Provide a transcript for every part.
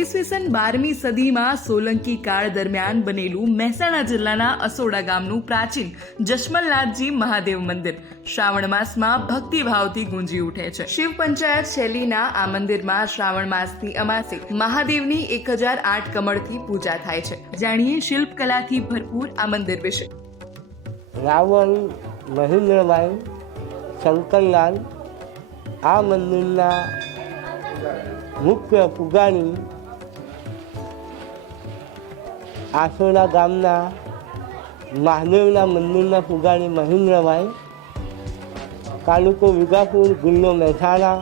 ઈસવીસન 12મી સદીમાં સોલંકી કાળ દરમિયાન બનેલું મહેસાણા જિલ્લાના અસોડા ગામનું પ્રાચીન જશમલનાથજી મહાદેવ મંદિર શ્રાવણ માસમાં ભક્તિભાવથી ગુંજી ઉઠે છે। શિવ પંચાયત શૈલીના આ મંદિરમાં શ્રાવણ માસની અમાસે મહાદેવની 1008 કમળથી પૂજા થાય છે। જાણીએ શિલ્પકલાથી ભરપૂર આ મંદિર વિશે। રાવણ મહેન્દ્રભાઈ શંકરલાલ આ મંદિરના મુખ્ય પૂજારી આસોડા ગામના મહાદેવના મંદિરના પૂજારી મહેન્દ્રભાઈ, તાલુકો વિજાપુર, જિલ્લો મહેસાણા।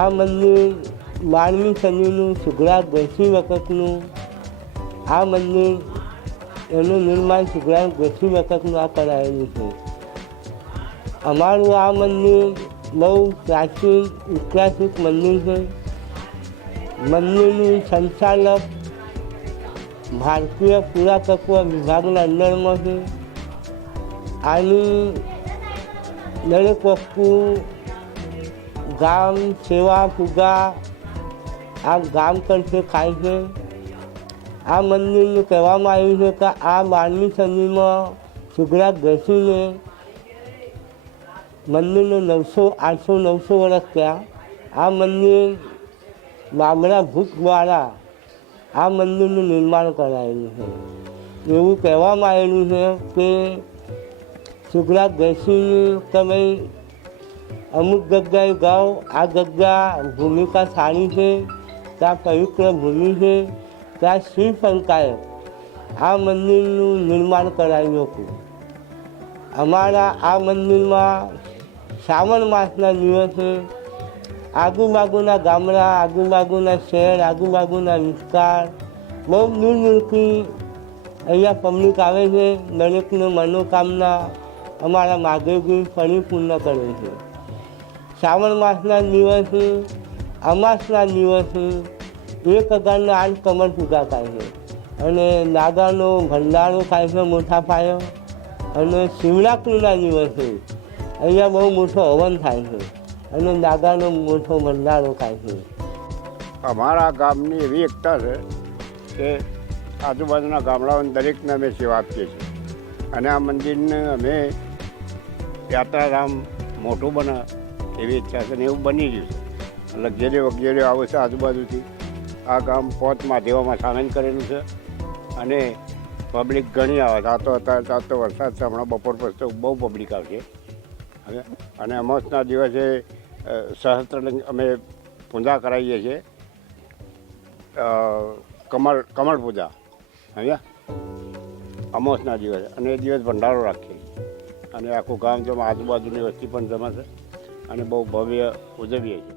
આ મંદિર 12મી સદીનું સુગરાજ ગોસ્વી વખતનું આ મંદિર એનું નિર્માણ સુગરાજ ગોસ્વી વખતનું આ કરાયેલું છે। અમારું આ મંદિર બહુ પ્રાચીન ઐતિહાસિક મંદિર છે। મંદિરનું સંચાલક ભારતીય પુરાતત્વ વિભાગના અંડરમાં છે। આની દરેક વસ્તુ ગામ સેવા પૂજા આ ગામ તરફે થાય છે। આ મંદિરને કહેવામાં આવ્યું છે કે આ 12મી સદીમાં સુગરાજ ગોસ્વીને મંદિરને 800-900 વર્ષ થયા। આ મંદિર બાબરા ભૂત દ્વારા આ મંદિરનું નિર્માણ કરાયેલું છે। એવું કહેવામાં આવેલું છે કે સુગરાજ ગોસ્વીની તમે અમુક જગ્યાએ ગાઓ, આ જગ્યા ભૂમિકા સારી છે, ત્યાં પવિત્ર ભૂમિ છે, ત્યાં શિવ પંચાયત આ મંદિરનું નિર્માણ કરાયું હતું। અમારા આ મંદિરમાં શ્રાવણ માસના દિવસે આજુબાજુના ગામડા, આજુબાજુના શહેર, આજુબાજુના વિસ્તાર બહુ દૂર દૂરથી અહીંયા પબ્લિક આવે છે। દરેકને મનોકામના અમારા મહાદેવજી પરિપૂર્ણ કરે છે। શ્રાવણ માસના દિવસે અમાસના દિવસે 1008 કમળ પૂજા થાય છે અને દાદાનો ભંડારો થાય છે મોટા પાયો। અને શિવરાત્રિના દિવસે અહીંયા બહુ મોટો હવન થાય છે અને દાદાનો મોટો ભંડારો થાય છે। અમારા ગામની એવી એકતા છે કે આજુબાજુના ગામડાઓને દરેકને અમે સેવા આપીએ છીએ અને આ મંદિરને અમે યાત્રાધામ મોટું બને એવી ઈચ્છા છે ને એવું બની ગયું છે। લક્ઝરી વગેરે આવે છે આજુબાજુથી। આ ગામ 5 મહાદેવોમાં સામેલ કરેલું છે અને પબ્લિક ઘણી આવે છે। અત્યારે તો વરસાદ છે, હમણાં બપોર પછી તો બહુ પબ્લિક આવશે અને અમાસના દિવસે સહસ્ત્રલિંગ અમે પૂજા કરાવીએ છીએ, કમળ પૂજા અહીંયા અમાસના દિવસે, અને એ દિવસ ભંડારો રાખીએ અને આખું ગામ જમા, આજુબાજુની વસ્તી પણ જમા છે અને બહુ ભવ્ય ઉજવીએ છીએ।